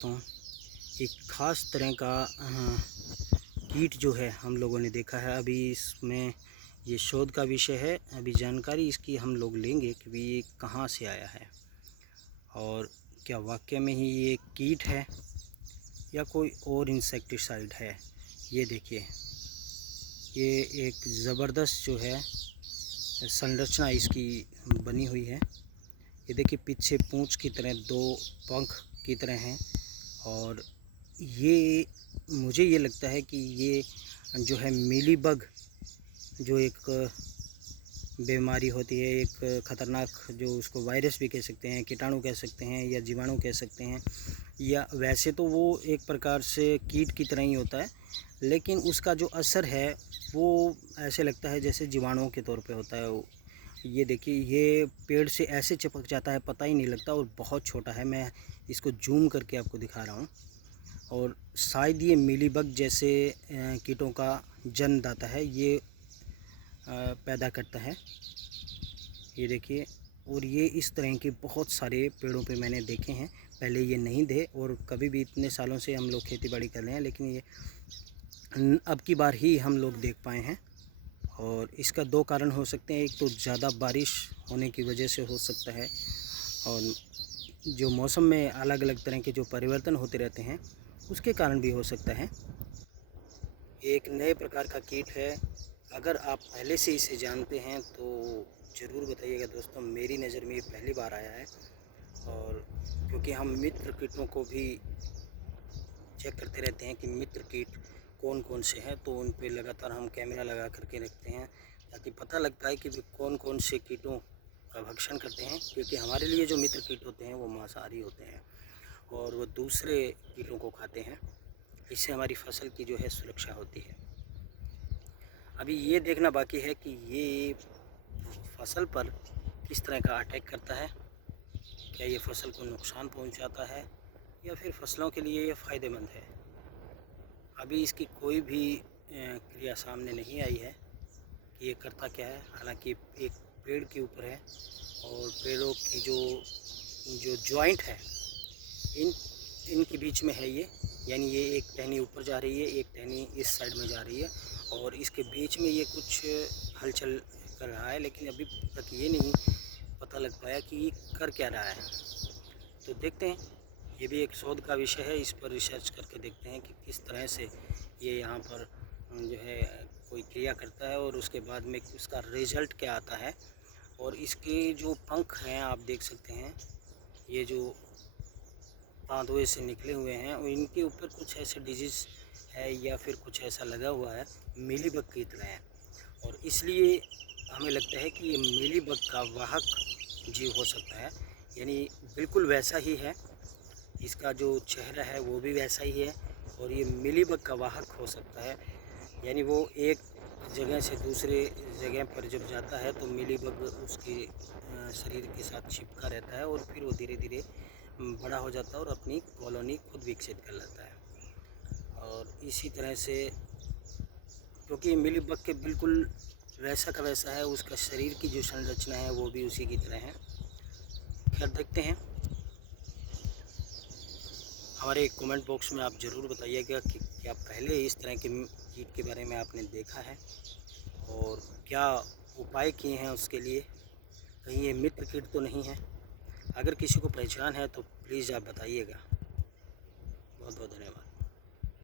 तो एक ख़ास तरह का कीट जो है हम लोगों ने देखा है। अभी इसमें ये शोध का विषय है। अभी जानकारी इसकी हम लोग लेंगे कि भी ये कहाँ से आया है और क्या वाकई में ही ये कीट है या कोई और इंसेक्टिसाइड है। ये देखिए, ये एक ज़बरदस्त जो है संरचना इसकी बनी हुई है। ये देखिए, पीछे पूंछ की तरह दो पंख की तरह हैं और ये मुझे ये लगता है कि ये जो है मीलीबग, जो एक बीमारी होती है, एक ख़तरनाक, जो उसको वायरस भी कह सकते हैं, कीटाणु कह सकते हैं या जीवाणु कह सकते हैं, या वैसे तो वो एक प्रकार से कीट की तरह ही होता है, लेकिन उसका जो असर है वो ऐसे लगता है जैसे जीवाणुओं के तौर पे होता है। ये देखिए, ये पेड़ से ऐसे चिपक जाता है, पता ही नहीं लगता, और बहुत छोटा है। मैं इसको जूम करके आपको दिखा रहा हूँ। और शायद ये मीलीबग जैसे कीटों का जन्मदाता है, ये पैदा करता है। ये देखिए, और ये इस तरह के बहुत सारे पेड़ों पे मैंने देखे हैं। पहले ये नहीं थे और कभी भी, इतने सालों से हम लोग खेती बाड़ी कर रहे हैं, लेकिन ये अब की बार ही हम लोग देख पाए हैं। और इसका दो कारण हो सकते हैं। एक तो ज़्यादा बारिश होने की वजह से हो सकता है, और जो मौसम में अलग अलग तरह के जो परिवर्तन होते रहते हैं उसके कारण भी हो सकता है। एक नए प्रकार का कीट है। अगर आप पहले से इसे जानते हैं तो ज़रूर बताइएगा दोस्तों। मेरी नज़र में ये पहली बार आया है, और क्योंकि हम मित्र कीटों को भी चेक करते रहते हैं कि मित्र कीट कौन कौन से हैं, तो उन पे लगातार हम कैमरा लगा करके रखते हैं, ताकि पता लगता है कि वे कौन कौन से कीटों का भक्षण करते हैं। क्योंकि हमारे लिए जो मित्र कीट होते हैं वो मांसाहारी होते हैं और वो दूसरे कीटों को खाते हैं। इससे हमारी फसल की जो है सुरक्षा होती है। अभी ये देखना बाकी है कि ये फसल पर किस तरह का अटैक करता है। क्या ये फसल को नुकसान पहुंचाता है या फिर फसलों के लिए ये फ़ायदेमंद है। अभी इसकी कोई भी क्रिया सामने नहीं आई है कि ये करता क्या है। हालांकि एक पेड़ के ऊपर है और पेड़ों की जो जो जॉइंट है, इनके बीच में है ये। यानी ये एक टहनी ऊपर जा रही है, एक टहनी इस साइड में जा रही है, और इसके बीच में ये कुछ हलचल कर रहा है, लेकिन अभी तक ये नहीं पता लग पाया कि ये कर क्या रहा है। तो देखते हैं, ये भी एक शोध का विषय है। इस पर रिसर्च करके देखते हैं कि किस तरह से ये यहाँ पर जो है कोई क्रिया करता है और उसके बाद में उसका रिज़ल्ट क्या आता है। और इसके जो पंख हैं आप देख सकते हैं, ये जो पांधुए से निकले हुए हैं, और इनके ऊपर कुछ ऐसे डिजीज़ है या फिर कुछ ऐसा लगा हुआ है मीलीबग की तरह है, और इसलिए हमें लगता है कि ये मीलीबग का वाहक जीव हो सकता है। यानी बिल्कुल वैसा ही है, इसका जो चेहरा है वो भी वैसा ही है, और ये मीलीबग का वाहक हो सकता है। यानी वो एक जगह से दूसरे जगह पर जब जाता है तो मीलीबग उसके शरीर के साथ चिपका रहता है, और फिर वो धीरे धीरे बड़ा हो जाता है और अपनी कॉलोनी खुद विकसित कर लेता है। और इसी तरह से, क्योंकि मीलीबग के बिल्कुल वैसा का वैसा है, उसका शरीर की जो संरचना है वो भी उसी की तरह है। खैर, देखते हैं। हमारे कमेंट बॉक्स में आप ज़रूर बताइएगा कि क्या पहले इस तरह के कीट के बारे में आपने देखा है और क्या उपाय किए हैं उसके लिए। कहीं ये मित्र कीट तो नहीं है। अगर किसी को पहचान है तो प्लीज़ आप बताइएगा। बहुत बहुत धन्यवाद।